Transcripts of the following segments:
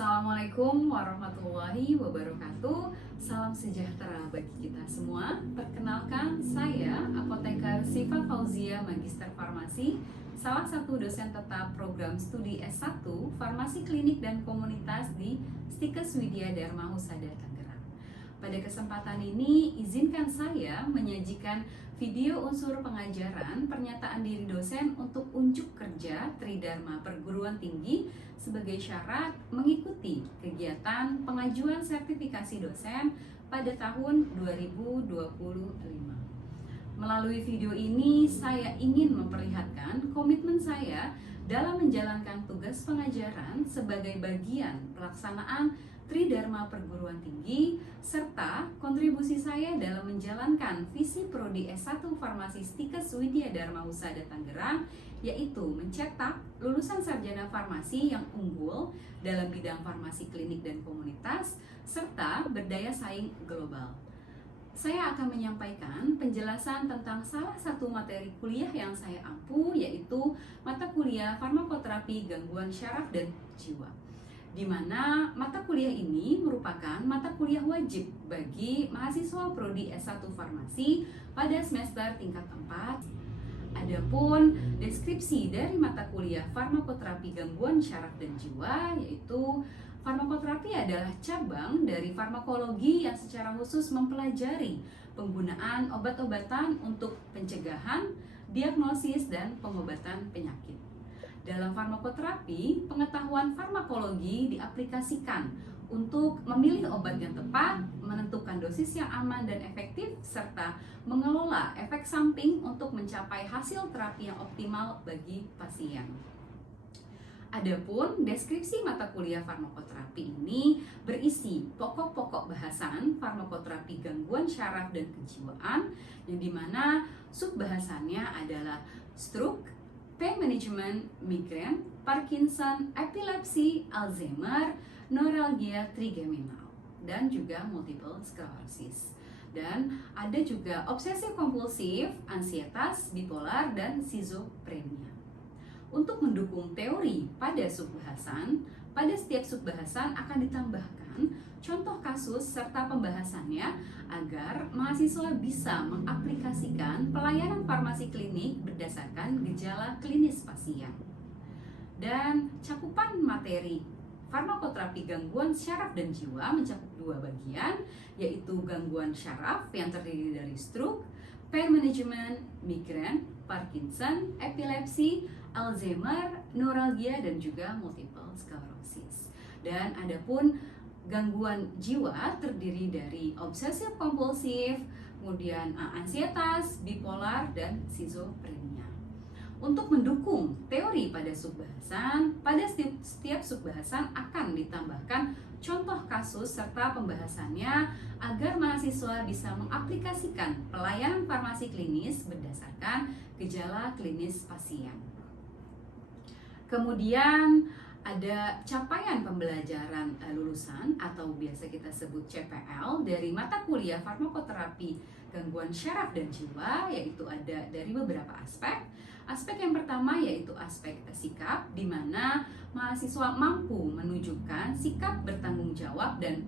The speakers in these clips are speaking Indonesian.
Assalamualaikum warahmatullahi wabarakatuh. Salam sejahtera bagi kita semua. Perkenalkan, saya Apoteker Siva Fauzia, Magister Farmasi, salah satu dosen tetap program studi S1 Farmasi Klinik dan Komunitas di Stikes Widya Dharma Husada Tangerang. Pada kesempatan ini, izinkan saya menyajikan video unsur pengajaran pernyataan diri dosen untuk unjuk kerja Tridharma Perguruan Tinggi sebagai syarat mengikuti kegiatan pengajuan sertifikasi dosen pada tahun 2025. Melalui video ini, saya ingin memperlihatkan komitmen saya dalam menjalankan tugas pengajaran sebagai bagian pelaksanaan Tridharma Perguruan Tinggi, serta kontribusi saya dalam menjalankan visi Prodi S1 Farmasi Stikes Widya Dharma Husada Tangerang, yaitu mencetak lulusan sarjana farmasi yang unggul dalam bidang farmasi klinik dan komunitas, serta berdaya saing global. Saya akan menyampaikan penjelasan tentang salah satu materi kuliah yang saya ampu, yaitu mata kuliah Farmakoterapi Gangguan Syaraf dan Jiwa, di mana mata kuliah ini merupakan mata kuliah wajib bagi mahasiswa Prodi S1 Farmasi pada semester tingkat 4. Adapun deskripsi dari mata kuliah Farmakoterapi Gangguan Syaraf dan Jiwa, yaitu farmakoterapi adalah cabang dari farmakologi yang secara khusus mempelajari penggunaan obat-obatan untuk pencegahan, diagnosis, dan pengobatan penyakit. Dalam farmakoterapi, pengetahuan farmakologi diaplikasikan untuk memilih obat yang tepat, menentukan dosis yang aman dan efektif, serta mengelola efek samping untuk mencapai hasil terapi yang optimal bagi pasien. Adapun deskripsi mata kuliah farmakoterapi ini berisi pokok-pokok bahasan farmakoterapi gangguan syaraf dan kejiwaan, yang dimana subbahasannya adalah stroke, pain management, migrain, Parkinson, epilepsi, Alzheimer, neuralgia trigeminal, dan juga multiple sclerosis. Dan ada juga obsesif kompulsif, ansietas, bipolar, dan schizophrenia. Untuk mendukung teori pada subbahasan, pada setiap subbahasan akan ditambahkan contoh kasus serta pembahasannya agar mahasiswa bisa mengaplikasikan pelayanan farmasi klinik berdasarkan gejala klinis pasien. Dan cakupan materi farmakoterapi gangguan syaraf dan jiwa mencakup dua bagian, yaitu gangguan syaraf yang terdiri dari stroke, pain management, migrain, Parkinson, epilepsi, Alzheimer, neuralgia, dan juga multiple sclerosis. Dan adapun gangguan jiwa terdiri dari obsesif kompulsif, kemudian ansietas, bipolar, dan schizophrenia. Untuk mendukung teori pada subbahasan, pada setiap subbahasan akan ditambahkan contoh kasus serta pembahasannya agar mahasiswa bisa mengaplikasikan pelayanan farmasi klinis berdasarkan gejala klinis pasien. Kemudian ada capaian pembelajaran lulusan atau biasa kita sebut CPL dari mata kuliah farmakoterapi gangguan syaraf dan jiwa, yaitu ada dari beberapa aspek. Aspek yang pertama yaitu aspek sikap, di mana mahasiswa mampu menunjukkan sikap bertanggung jawab dan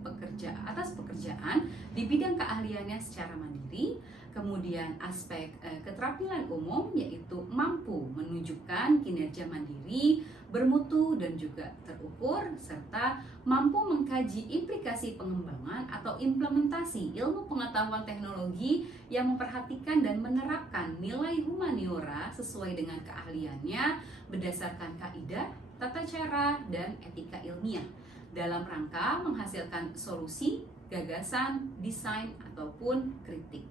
atas pekerjaan di bidang keahliannya secara mandiri. Kemudian aspek keterampilan umum, yaitu mampu menunjukkan kinerja mandiri, bermutu, dan juga terukur, serta mampu mengkaji implikasi pengembangan atau implementasi ilmu pengetahuan teknologi yang memperhatikan dan menerapkan nilai humaniora sesuai dengan keahliannya berdasarkan kaidah, tata cara, dan etika ilmiah dalam rangka menghasilkan solusi, gagasan, desain, ataupun kritik.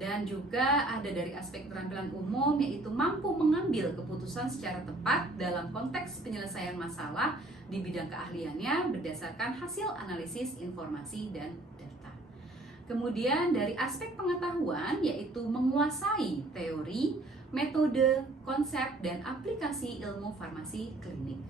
Dan juga ada dari aspek keterampilan umum, yaitu mampu mengambil keputusan secara tepat dalam konteks penyelesaian masalah di bidang keahliannya berdasarkan hasil analisis informasi dan data. Kemudian dari aspek pengetahuan, yaitu menguasai teori, metode, konsep, dan aplikasi ilmu farmasi klinik.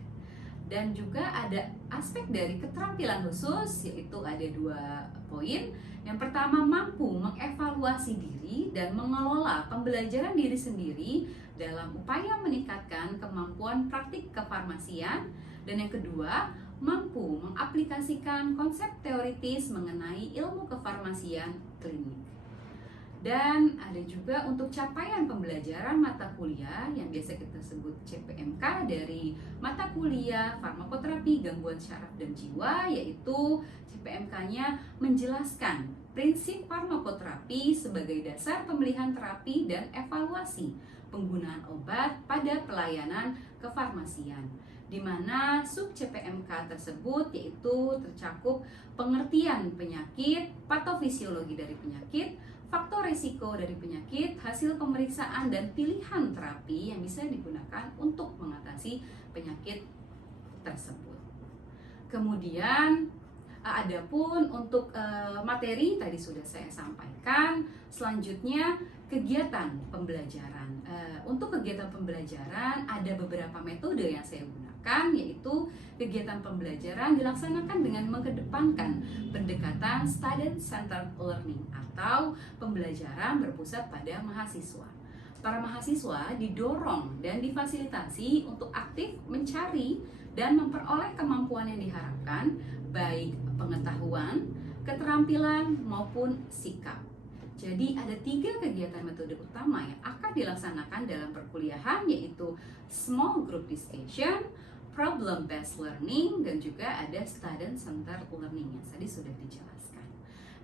Dan juga ada aspek dari keterampilan khusus, yaitu ada dua poin. Yang pertama, mampu mengevaluasi diri dan mengelola pembelajaran diri sendiri dalam upaya meningkatkan kemampuan praktik kefarmasian. Dan yang kedua, mampu mengaplikasikan konsep teoritis mengenai ilmu kefarmasian klinik. Dan ada juga untuk capaian pembelajaran mata kuliah yang biasa kita sebut CPMK dari mata kuliah farmakoterapi gangguan syaraf dan jiwa, yaitu CPMK-nya menjelaskan prinsip farmakoterapi sebagai dasar pemilihan terapi dan evaluasi penggunaan obat pada pelayanan kefarmasian, di mana sub CPMK tersebut yaitu tercakup pengertian penyakit, patofisiologi dari penyakit, faktor risiko dari penyakit, hasil pemeriksaan dan pilihan terapi yang bisa digunakan untuk mengatasi penyakit tersebut. Kemudian adapun untuk materi tadi sudah saya sampaikan. Selanjutnya kegiatan pembelajaran. Untuk kegiatan pembelajaran ada beberapa metode yang saya gunakan, yaitu kegiatan pembelajaran dilaksanakan dengan mengedepankan pendekatan student-centered learning atau pembelajaran berpusat pada mahasiswa. Para mahasiswa didorong dan difasilitasi untuk aktif mencari dan memperoleh kemampuan yang diharapkan, baik pengetahuan, keterampilan, maupun sikap. Jadi ada 3 kegiatan metode utama yang akan dilaksanakan dalam perkuliahan, yaitu small group discussion, problem based learning, dan juga ada student centered learning yang tadi sudah dijelaskan.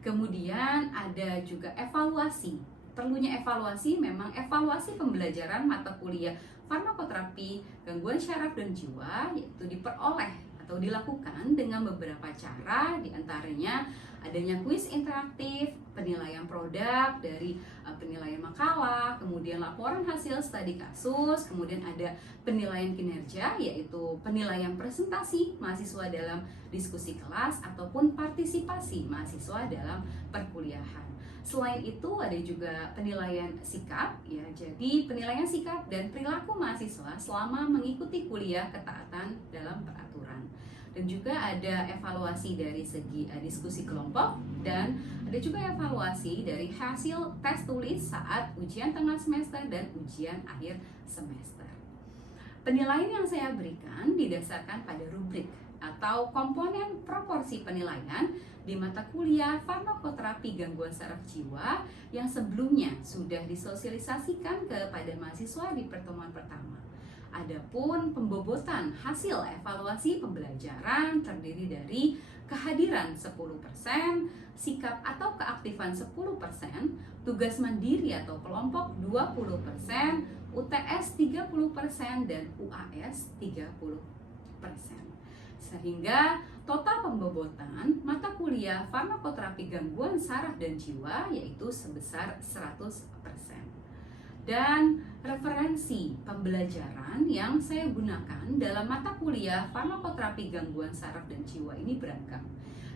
Kemudian ada juga evaluasi. Perlunya evaluasi, memang evaluasi pembelajaran mata kuliah farmakoterapi gangguan syaraf dan jiwa, yaitu diperoleh atau dilakukan dengan beberapa cara, diantaranya adanya kuis interaktif, penilaian produk dari penilaian makalah, kemudian laporan hasil studi kasus, kemudian ada penilaian kinerja, yaitu penilaian presentasi mahasiswa dalam diskusi kelas ataupun partisipasi mahasiswa dalam perkuliahan. Selain itu ada juga penilaian sikap, ya. Jadi penilaian sikap dan perilaku mahasiswa selama mengikuti kuliah ketaatan dalam peraturan. Dan juga ada evaluasi dari segi diskusi kelompok, dan ada juga evaluasi dari hasil tes tulis saat ujian tengah semester dan ujian akhir semester. Penilaian yang saya berikan didasarkan pada rubrik atau komponen proporsi penilaian di mata kuliah farmakoterapi gangguan saraf jiwa yang sebelumnya sudah disosialisasikan kepada mahasiswa di pertemuan pertama. Adapun pembobotan hasil evaluasi pembelajaran terdiri dari kehadiran 10%, sikap atau keaktifan 10%, tugas mandiri atau kelompok 20%, UTS 30%, dan UAS 30%. Sehingga total pembobotan mata kuliah farmakoterapi gangguan saraf dan jiwa yaitu sebesar 100%. Dan referensi pembelajaran yang saya gunakan dalam mata kuliah farmakoterapi gangguan saraf dan jiwa ini beragam.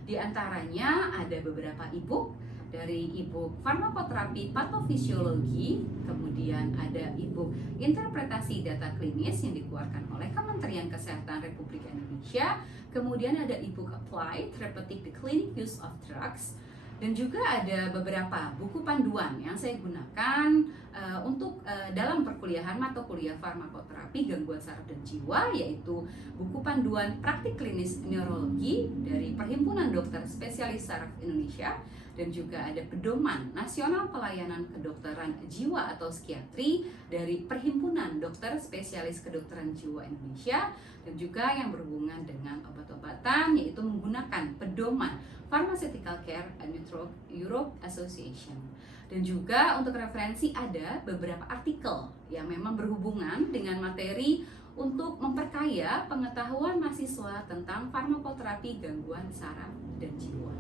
Di antaranya ada beberapa e-book, dari e-book farmakoterapi patofisiologi, kemudian ada e-book interpretasi data klinis yang dikeluarkan oleh Kementerian Kesehatan Republik Indonesia, kemudian ada e-book Apply Therapeutic the Clinic Use of Drugs, dan juga ada beberapa buku panduan yang saya gunakan untuk dalam perkuliahan mata kuliah farmakoterapi gangguan saraf dan jiwa, yaitu buku panduan praktik klinis neurologi dari Perhimpunan Dokter Spesialis Saraf Indonesia, dan juga ada pedoman nasional pelayanan kedokteran jiwa atau psikiatri dari Perhimpunan Dokter Spesialis Kedokteran Jiwa Indonesia, dan juga yang berhubungan dengan obat-obatan yaitu menggunakan pedoman Pharmaceutical Care and Europe Association. Dan juga untuk referensi ada beberapa artikel yang memang berhubungan dengan materi untuk memperkaya pengetahuan mahasiswa tentang farmakoterapi gangguan saraf dan jiwa.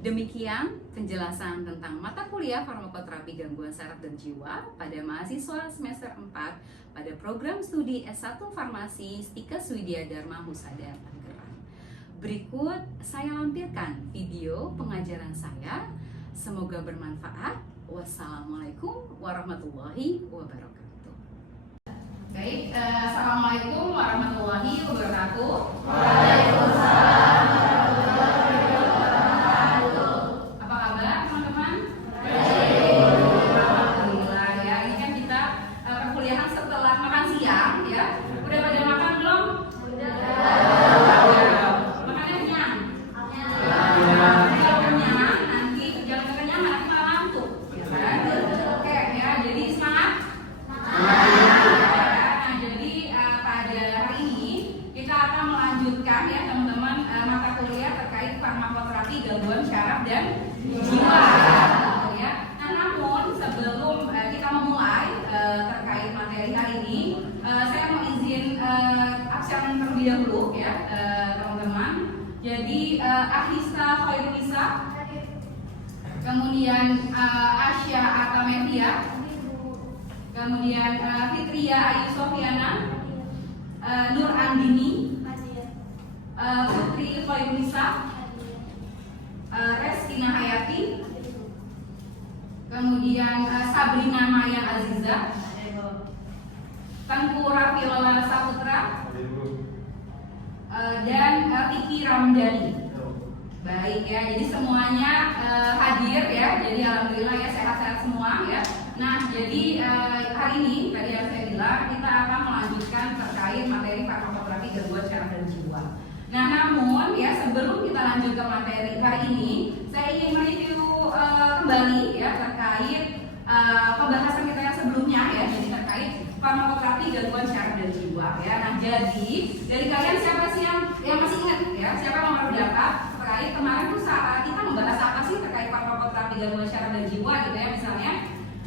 Demikian penjelasan tentang mata kuliah farmakoterapi gangguan saraf dan jiwa pada mahasiswa semester 4 pada program studi S1 Farmasi Stikes Widya Dharma Husada Tangerang. Berikut saya lampirkan video pengajaran saya. Semoga bermanfaat. Wassalamualaikum warahmatullahi wabarakatuh. Baik, assalamualaikum warahmatullahi wabarakatuh. Waalaikumsalam warahmatullahi wabarakatuh. Apa kabar teman-teman? Alhamdulillah ya. Ini kan kita perkuliahan setelah makan siang ya. Udah pada makan belum? Udah. dan jiwa ya. Nah, namun sebelum kita memulai terkait materi hari ini, saya mau izin absen terlebih dahulu ya teman-teman. Jadi Ahista Khairunisa, kemudian Asya Artamedia, kemudian Fitria Ayu Sofiana, Nur Andini, Putri Khairunisa, Reskina Hayati, kemudian Sabrina Maya Aziza, Tengku Rafiola Saputra, dan Vicky Ramdhani. Baik ya, jadi semuanya hadir ya. Jadi alhamdulillah ya, sehat-sehat semua ya. Nah, jadi hari ini tadi yang saya bilang kita akan melanjutkan terkait materi farmakoterapi gangguan syaraf dan jiwa. Nah, namun ya sebelum kita lanjut ke materi hari ini, saya ingin mereview kembali ya terkait pembahasan kita yang sebelumnya ya. Jadi terkait farmakoterapi gangguan syaraf dan jiwa ya. Nah, jadi dari kalian siapa sih yang masih ingat ya? Siapa yang nomor berapa? Terkait kemarin tuh saat kita membahas apa sih terkait farmakoterapi gangguan syaraf dan jiwa gitu ya, misalnya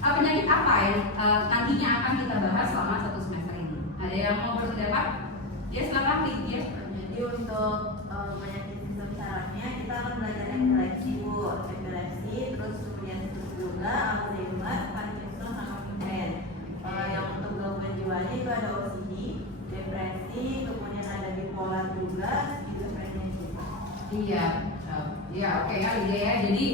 penyakit apa yang nantinya akan kita bahas selama 1 semester ini. Ada yang mau berpendapat? Ya silakan ya. Jadi untuk penyakit sistem sarafnya kita akan belajar epilepsi, terus kemudian stroke juga, Alzheimer, Parkinson, sama migrain. Yang untuk gangguan jiwanya itu ada OCD, depresi, kemudian ada bipolar juga, skizofrenia juga. Iya, ya oke ya Lydia ya. Jadi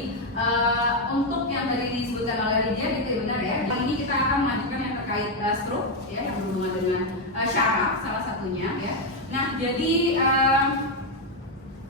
untuk yang tadi disebutkan oleh Lydia itu benar ya. Kali ini kita akan melanjutkan yang terkait stroke ya, yang berhubungan dengan syaraf salah satunya ya. Nah, jadi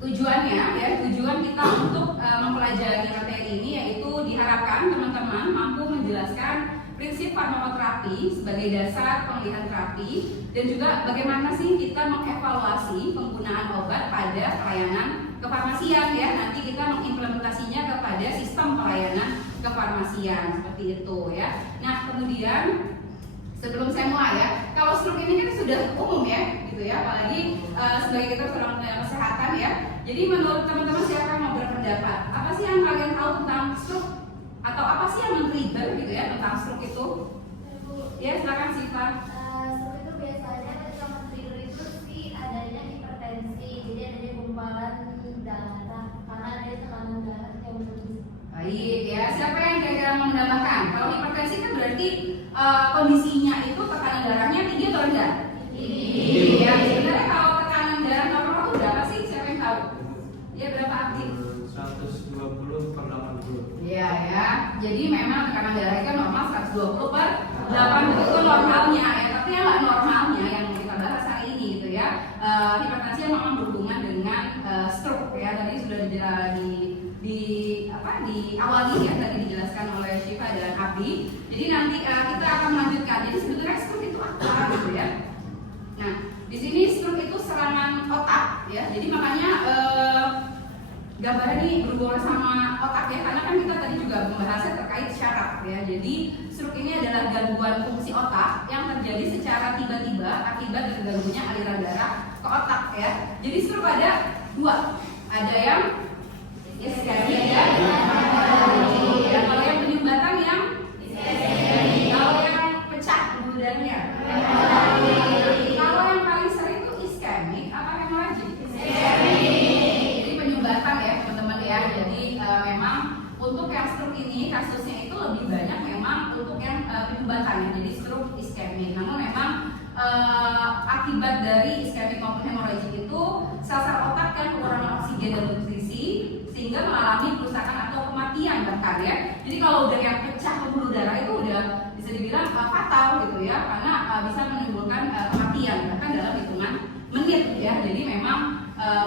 tujuan kita untuk mempelajari materi ini yaitu diharapkan teman-teman mampu menjelaskan prinsip farmakoterapi sebagai dasar pemilihan terapi dan juga bagaimana sih kita mengevaluasi penggunaan obat pada pelayanan kefarmasian ya. Nanti kita mengimplementasinya kepada sistem pelayanan kefarmasian seperti itu ya. Nah, kemudian sebelum saya mulai ya, kalau stroke ini kan sudah umum ya gitu ya, apalagi sebagai kita seorang tenaga kesehatan ya. Jadi menurut teman-teman siapa yang mau berpendapat? Apa sih yang kalian tahu tentang stroke? Atau apa sih yang men-trigger gitu ya tentang stroke itu? Ya silakan Siva. Stroke itu biasanya ketika men-trigger itu sih adanya hipertensi, jadi adanya gumpalan darah karena ada tekanan darah yang berlebih. Baik ya, siapa yang kira-kira mau menambahkan? Kalau hipertensi kan berarti kondisinya itu tekanan darahnya tinggi atau rendah? Tinggi. Ya, sebenarnya kalau tekanan darah normal itu berapa sih? Siapa yang tahu? Ya berapa aktif? 120/80. Iya ya, jadi memang tekanan darah itu normal 120/80 itu normalnya ya. Tapi yang nggak normalnya yang kita bahas hari ini gitu ya, hipertensi yang memang berhubungan dengan stroke ya. Tadi sudah diawali ya, tadi dijelaskan oleh Syifa dan Abi. Jadi nanti kita akan melanjutkan. Jadi sebetulnya stroke itu apa gitu ya? Nah, di sini stroke itu serangan otak ya. Jadi makanya gambaran ini berhubungan sama otak ya, karena kan kita tadi juga membahasnya terkait syaraf ya. Jadi stroke ini adalah gangguan fungsi otak yang terjadi secara tiba-tiba akibat terganggunya aliran darah ke otak ya. Jadi stroke ada dua, ada yang iskemik ya, kalau yang penyumbatan yang iskemik, kalau yang pecah pembuluh-darahnya. Kalau yang paling sering itu iskemik apa hemoragik? Jadi penyumbatan ya teman-teman ya. Jadi memang untuk yang stroke ini kasusnya itu lebih banyak memang untuk yang penyumbatan ya. Jadi stroke iskemik. Namun memang akibat dari iskemik maupun hemoragik itu sel-sel otak kan kekurangan oksigen dan nutrisi sehingga mengalami kerusakan atau kematian bahkan ya. Jadi kalau udah yang pecah pembuluh darah itu udah bisa dibilang fatal gitu ya, karena bisa menimbulkan kematian bahkan dalam hitungan menit ya. Jadi memang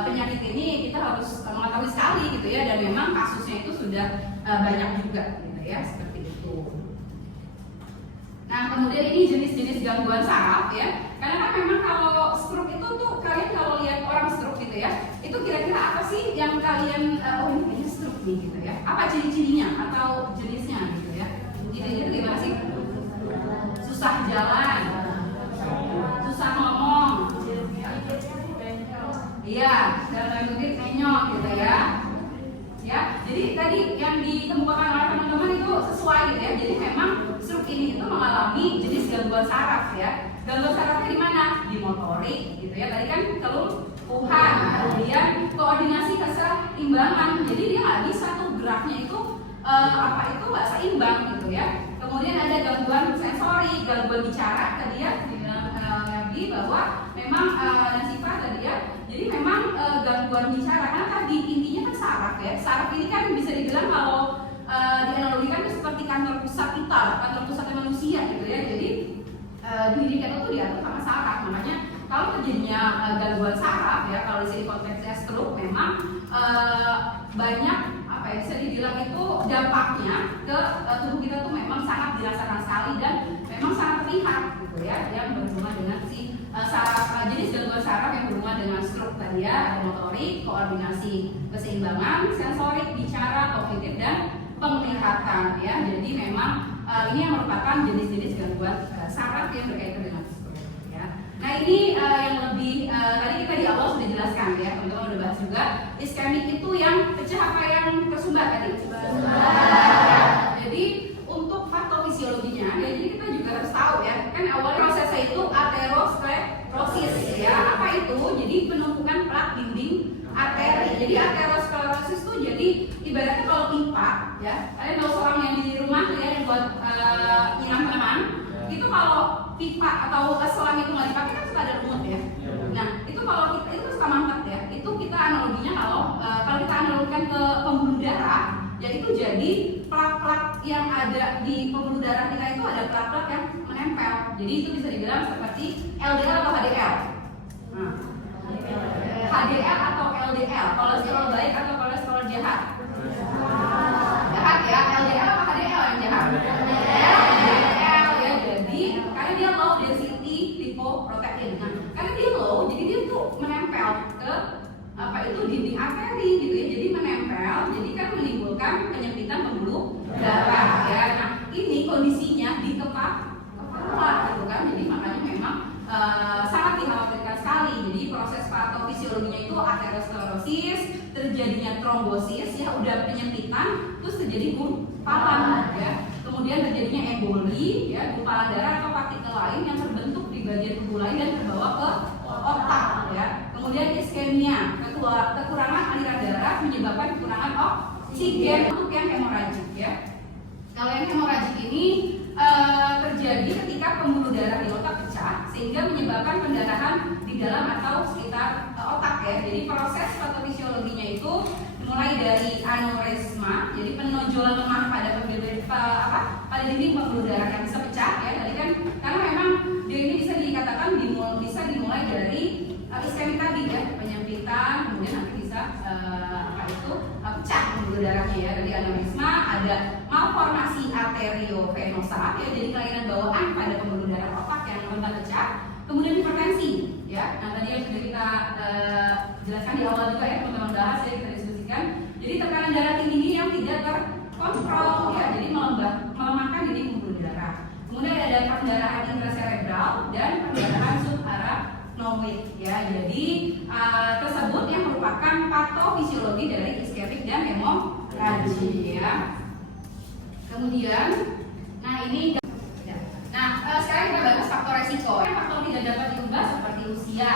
penyakit ini kita harus mengetahui sekali gitu ya, dan memang kasusnya itu sudah banyak juga gitu ya, seperti itu. Nah, kemudian ini jenis-jenis gangguan saraf ya. Karena kan memang kalau stroke itu tuh kalian kalau lihat orang stroke gitu ya, itu kira-kira apa sih yang kalian oh ini kayaknya stroke nih gitu ya. Apa ciri-cirinya atau jenisnya gitu ya? Ciri-cirinya gimana sih? Susah jalan, susah ngomong, iya, dalam kutip menyok gitu ya. Ya, jadi tadi Jadi memang stroke ini itu mengalami jenis gangguan saraf ya. Gangguan sarafnya di mana? Di motorik gitu ya. Tadi kan kelumpuhan, kemudian koordinasi keseimbangan. Jadi dia nggak bisa tuh geraknya itu nggak seimbang gitu ya. Kemudian ada gangguan sensori, gangguan bicara tadi ya dibilang Nabi bahwa memang Nasifah tadi ya. Jadi memang gangguan bicara karena tadi intinya kan saraf ya. Saraf ini kan bisa dibilang kalau dianalogikan itu seperti kantor pusat kita, kantor pusatnya manusia gitu ya. Jadi diri kita tuh diatur sama saraf. Makanya kalau terjadinya gangguan saraf ya, kalau di sini konteksnya stroke memang banyak apa ya, bisa dibilang itu dampaknya ke tubuh kita tuh memang sangat dirasakan sekali dan memang sangat terlihat gitu ya, yang berhubungan dengan si saraf, jenis gangguan saraf yang berhubungan dengan stroke tadi ya, ada motorik, koordinasi keseimbangan, sensorik, bicara, kognitif dan penglihatan ya. Jadi memang ini yang merupakan jenis-jenis gangguan saraf yang berkaitan dengan stroke ya. Nah ini yang lebih tadi kita di awal sudah jelaskan ya, teman-teman udah bahas juga iskemik itu yang pecah apa yang tersumbat tadi? Jadi untuk patofisiologinya ya, jadi kita juga harus tahu ya, kan awal prosesnya itu aterosklerosis ya. Apa itu? Jadi penumpukan plak dinding arteri. Jadi aterosklerosis itu jadi ibaratnya kalau pipa ya, kalian tahu seorang yang di rumah ya yang buat nyiram tanaman itu kalau pipa atau selang itu nggak dipakai kan suka ada lumut ya. Nah itu kalau kita itu suka mangkat ya, itu kita analoginya kalau kita analogikan ke pembuluh darah ya, itu jadi plak-plak yang ada di pembuluh darah kita itu ada plak-plak yang menempel. Jadi itu bisa dibilang seperti LDL atau HDL. Nah, HDL atau LDL, kolesterol baik atau kolesterol jahat? Jahat ya, LDL atau HDL yang jahat? LDL ya, jadi karena dia low density lipoprotein. Nah, karena dia low, jadi dia tuh menempel ke apa itu dinding arteri gitu ya, jadi menempel, jadi kan menimbulkan penyempitan pembuluh darah ya. Nah, ini kondisinya di kepala gitu kan, jadi makanya memang sangat dikhawatirkan sekali. Jadi proses patofisiologinya itu aterosklerosis, terjadinya trombosis ya, udah penyempitan, terus terjadi gumpalan ya, kemudian terjadinya emboli ya, gumpalan darah atau partikel lain yang terbentuk di bagian tubuh lain dan terbawa ke otak ya. Kemudian iskemia, kekurangan aliran darah menyebabkan kekurangan oksigen. Untuk yang hemoragik ya, kalau yang hemoragik ini terjadi ketika pembuluh darah di otak pecah sehingga menyebabkan pendarahan di dalam atau sekitar otak ya. Jadi proses patofisiologinya itu mulai dari aneurisma, jadi penonjolan lemah pada dinding pembuluh darah yang bisa pecah ya. Tadi kan karena memang dia ini bisa dikatakan bisa dimulai dari iskemik tadi ya, penyempitan, kemudian nanti bisa pecah pembuluh darahnya ya. Dari aneurisma ada malformasi arteriovenosa ya, jadi kelainan bawaan pada pembuluh darah otak yang rentan pecah. Kemudian hipertensi ya. Nah tadi yang sudah kita jelaskan di awal juga ya, teman-teman bahas ya, kita diskusikan. Jadi tekanan darah tinggi ini yang tidak terkontrol ya, jadi melemahkan dinding pembuluh darah. Kemudian ada pendarahan intracerebral dan pendarahan subarachnoid ya. Jadi tersebut yang merupakan patofisiologi dari iskemik dan hemoragik ya. Kemudian, nah ini, sekarang kita bahas faktor resiko. Faktor tidak dapat diubah seperti usia,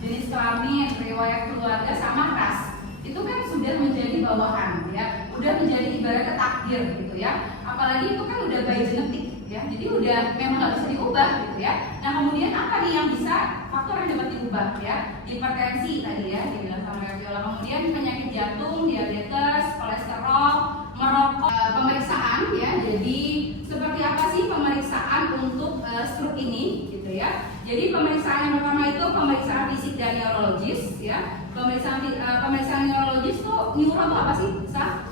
jenis kelamin, riwayat keluarga, sama ras. Itu kan sudah menjadi bawaan ya, udah menjadi ibaratnya takdir gitu ya. Apalagi itu kan udah by genetik ya, jadi udah memang nggak bisa diubah gitu ya. Nah kemudian apa nih yang bisa faktor yang dapat diubah ya? Hipertensi tadi ya, dibilang sama Viola. Kemudian penyakit jantung, diabetes, kolesterol, merokok, pemeriksaan ya. Jadi seperti apa sih pemeriksaan untuk stroke ini gitu ya? Jadi pemeriksaan yang pertama itu pemeriksaan fisik dan neurologis ya. Pemeriksaan neurologis tuh neuro itu apa sih? Saraf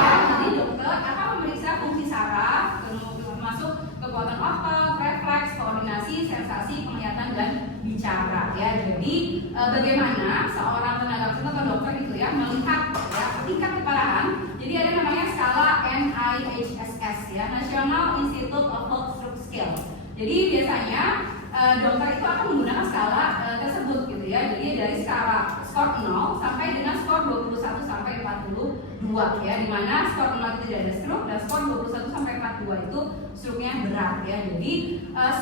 ya. Jadi dokter akan memeriksa fungsi saraf, termasuk kekuatan otot, refleks, koordinasi, sensasi, penglihatan dan bicara ya. Jadi bagaimana seorang tenaga kesehatan atau dokter itu ya melihat ya tingkat keparahan. Jadi ada namanya skala NIHSS ya, National Institute of Health Stroke Scale. Jadi biasanya dokter itu akan menggunakan skala tersebut gitu ya. Jadi dari skala skor 0 sampai dengan skor 21 sampai 42 ya, dimana skor 0 itu tidak ada stroke dan skor 21 sampai 42 itu stroke-nya berat ya. Jadi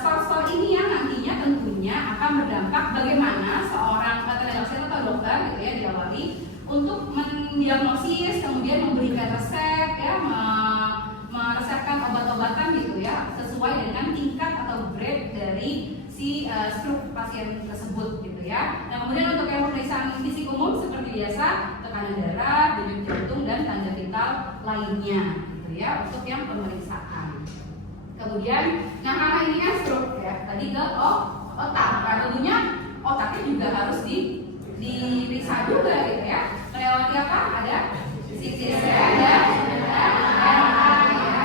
skor-skor ini yang nantinya tentunya akan berdampak bagaimana seorang tenaga kesehatan atau dokter gitu ya diawali untuk mendiagnosis, kemudian memberikan resep ya, meresepkan obat-obatan gitu ya sesuai dengan tingkat atau grade dari si stroke pasien tersebut gitu ya. Nah kemudian untuk yang pemeriksaan fisik umum seperti biasa tekanan darah, denyut jantung dan tanda vital lainnya gitu ya untuk yang pemeriksaan. Kemudian nah karena ini kan stroke ya tadi ke otak, nah tentunya otaknya juga harus diperiksa juga gitu ya. Melewati apa? Ada CT scan ya.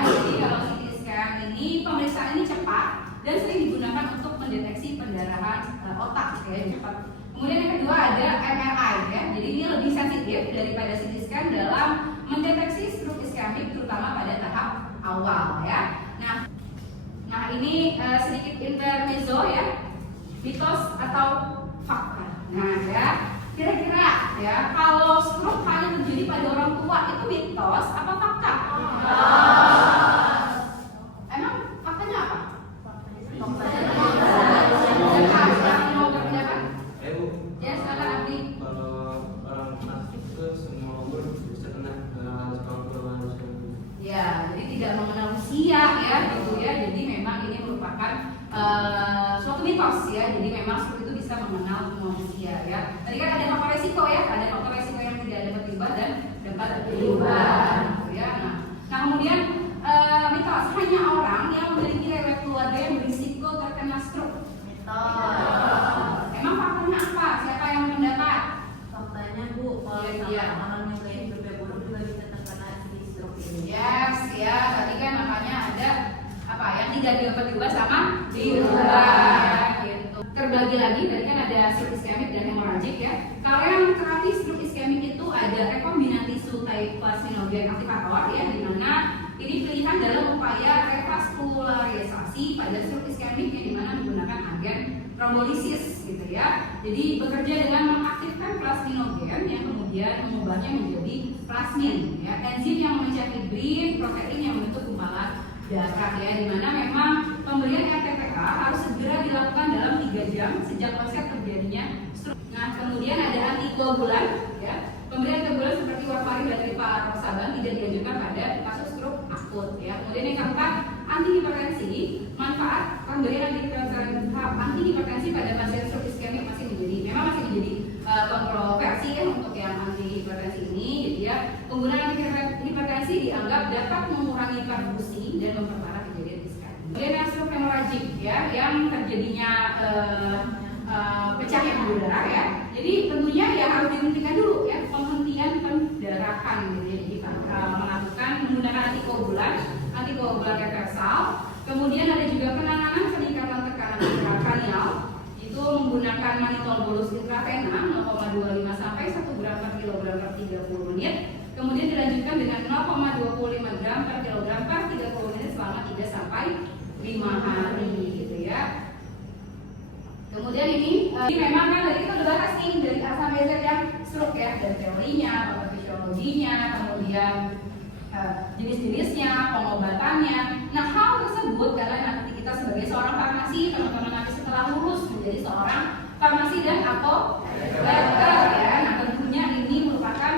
Jadi kalau CT scan ini pemeriksaan ini cepat dan sering digunakan untuk mendeteksi pendarahan otak ya cepat. Kemudian yang kedua ada MRI ya. Jadi ini lebih sensitif daripada CT scan dalam mendeteksi stroke iskemik terutama pada tahap awal ya. Nah ini sedikit intermezzo ya. Mitos atau fakta. Nah ya kira-kira ya kalau stroke hanya terjadi pada orang tua itu mitos apa fakta? Emang faktanya apa? Ya silakan Abdi. Kalau orang masuk ke semua umur bisa kena Ya, jadi tidak mengenal usia ya, gitu ya. Jadi memang ini merupakan suatu mitos ya. Jadi memang stroke itu bisa mengenal semua usia ya. Tadi kan ada faktor resiko ya, ada faktor resiko yang tidak dapat diubah dan dapat diubah gitu ya. Nah kemudian mitos hanya orang yang memiliki riwayat keluarga yang berisiko terkena stroke. Emang faktanya apa? Siapa yang mendapat? Faktanya Bu, kalau orang yang gaya hidup buruk juga bisa terkena stroke ini. Yes ya, tadi kan makanya ada apa yang tidak dapat diubah sama diubah gitu. Terbagi lagi, tadi kan ada stroke iskemik dan hemorrhagic ya. Kalau yang terapi stroke iskemik itu ada rekombinant tisu type plasminogen aktivator ya, di mana ini pilihan dalam upaya revaskularisasi pada stroke iskemik yang dimana menggunakan agen trombolisis gitu ya. Jadi bekerja dengan mengaktifkan plasminogen yang kemudian mengubahnya menjadi plasmin ya. Enzim yang memecah fibrin, protein yang membentuk gumpalan darah ya. Dimana memang pemberian RTPA harus segera dilakukan dalam 3 jam sejak onset terjadinya stroke. Nah kemudian ada antikoagulan ya. Pemberian antikoagulan seperti warfarin dan rivaroxaban tidak dianjurkan pada kasus stroke akut ya. Kemudian yang keempat antihipertensi. Manfaat pemberian antihipertensi pada pasien stroke iskemik masih menjadi kontroversi ya untuk yang antihipertensi ini. Jadi ya penggunaan antihipertensi dianggap dapat mengurangi perfusi dan memperparah kejadian iskemik. Kemudian yang stroke hemorrhagic ya yang terjadinya pecahan pembuluh darah ya. Jadi tentunya ya harus dihentikan dulu ya penghentian pendarahan gitu. Jadi kita melakukan menggunakan antikoagulan reversal. Kemudian ada juga penanganan peningkatan tekanan intracranial itu menggunakan mannitol bolus intravena 0,25 sampai 1 gram per kilogram per 30 menit. Kemudian dilanjutkan dengan 0,25 gram per kilogram per 30 menit selama 3 sampai 5 hari gitu ya. Kemudian ini memang kan tadi kita udah bahas nih dari A sampai Z yang stroke ya, dari teorinya, patofisiologinya, kemudian jenis-jenisnya, pengobatannya. Nah hal tersebut karena nanti kita sebagai seorang farmasi, teman-teman nanti setelah lulus menjadi seorang farmasi dan atau dokter ya. Nah tentunya ini merupakan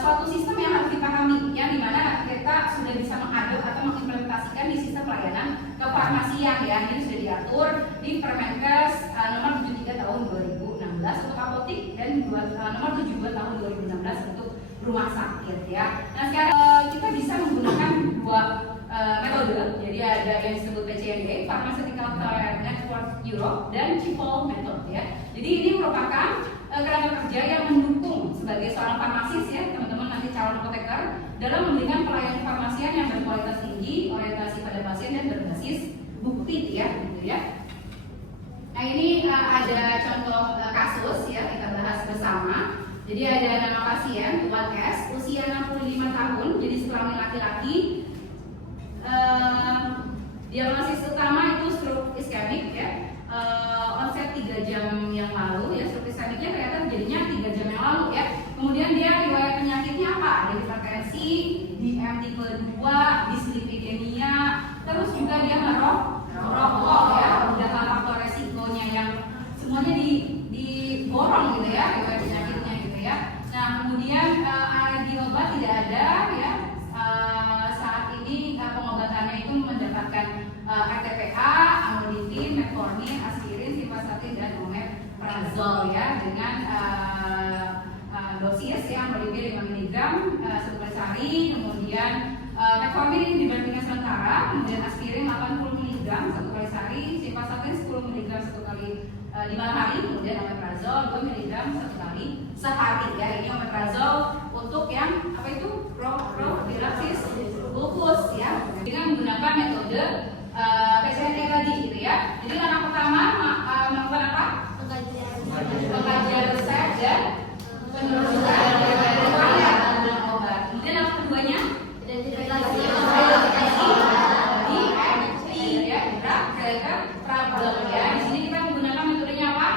suatu sistem yang harus dipahami, yang dimana kita sudah bisa mengadop atau mengimplementasikan di sistem pelayanan kefarmasian ya. Ini sudah diatur di Permenkes nomor 73 tahun 2016 untuk apotik dan nomor 72 tahun 2016 untuk rumah sakit ya. Nah sekarang kita bisa menggunakan 2 metode. Jadi ada yang disebut PCNE, Pharmaceutical Care Network Europe, dan CIPOL method ya. Jadi ini merupakan tenaga kerja yang mendukung sebagai seorang farmasis ya, teman-teman nanti calon apoteker dalam memberikan pelayanan farmasian yang berkualitas tinggi, orientasi pada pasien dan berbasis bukti ya, gitu ya. Nah ini ada contoh kasus ya kita bahas bersama. Jadi ada nama pasien Tuan S, usia 65 tahun, jadi kelamin laki-laki. Diagnosis utama itu stroke iskemik ya. Onset 3 jam yang lalu ya, stroke iskemiknya ternyata terjadinya 3 jam yang lalu ya. Kemudian dia riwayat penyakitnya apa? Ada hipertensi, MMM tipe 2, dislipidemia, terus juga dia merokok ya, beberapa faktor resikonya yang semuanya diborong gitu ya, riwayat penyakitnya gitu ya. Nah kemudian alergi obat tidak ada ya. Saat ini pengobatannya itu mendapatkan RTPA, amlodipin, metformin, aspirin, simvastatin dan omeprazol ya dengan dosis ya amlodipin 5 mg 1 kali sehari, kemudian metformin ini dibandingkan sementara, kemudian aspirin 80 mg 1 kali sehari, simvastatin 10 mg 1 kali di malam hari, kemudian omeprazol 2 mg 1 kali sehari ya. Ini omeprazol untuk yang apa itu prophylaxis lupus ya, dengan menggunakan metode PCNE tadi gitu ya. Jadi langkah pertama melakukan apa? Pengkajian resep dan penelusuran riwayat penggunaan obat. Kemudian langkah keduanya identifikasi ya, drug related problem ya. Di sini kita menggunakan metodenya apa?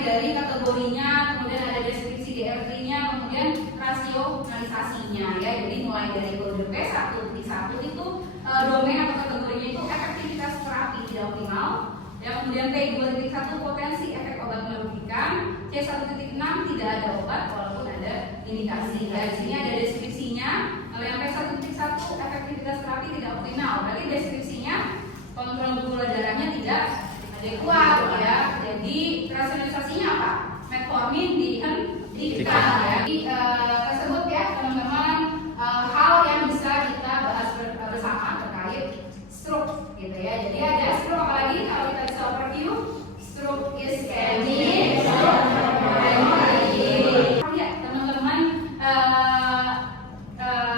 Dari kategorinya, kemudian ada deskripsi DRT-nya, kemudian rasionalisasinya ya. Jadi mulai dari kode P1.1 itu domain atau kategorinya itu efektivitas terapi tidak optimal ya, kemudian P2.1 potensi efek obat merugikan, C1.6 tidak ada obat walaupun ada indikasi ya. Di sini ada deskripsinya. Kalau yang P1.1 efektivitas terapi tidak optimal, berarti deskripsinya kontrol gula darahnya tidak adekuat ya. Jadi rasionalisasinya apa? Metformin dihentikan ya. Jadi tersebut ya teman-teman hal yang bisa kita bahas bersama terkait stroke gitu ya. Jadi ada stroke apalagi kalau kita bisa overview, stroke ischemic, stroke hemorrhagic. Lihat teman-teman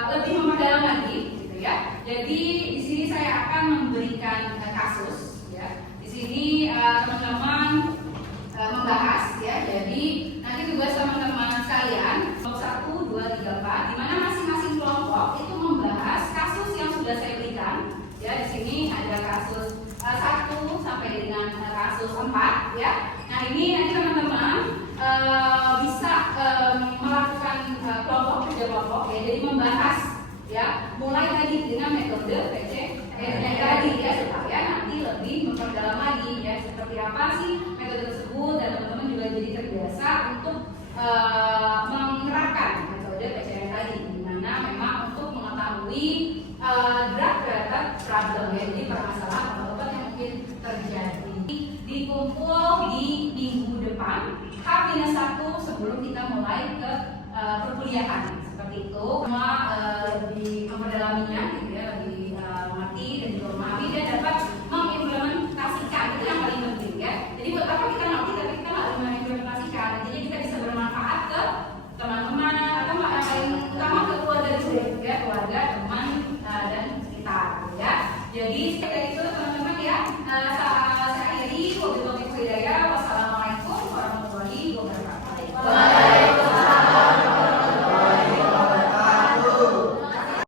lebih memperdalam lagi gitu ya. Jadi di sini saya akan memberikan kasus ya. Di sini teman-teman membahas ya. Jadi nanti tugas teman-teman sekalian kelompok 1, 2, 3, 4 di mana masing-masing kelompok itu membahas kasus yang sudah saya berikan ya. Di sini ada kasus 1 sampai dengan kasus 4 ya. Nah ini nanti teman-teman bisa melakukan kerja kelompok ya. Jadi membahas ya, mulai tadi dengan metode PCNE tadi ya, supaya nanti lebih memperdalam lagi ya seperti apa sih metode tersebut, dan teman-teman juga jadi terbiasa untuk menerapkan metode PCNE tadi, di mana memang untuk mengetahui drug related problem ya, jadi permasalahan obat yang mungkin terjadi. Dikumpul di minggu depan H-1 sebelum kita mulai ke perkuliahan seperti itu. Semua lebih memperdalaminya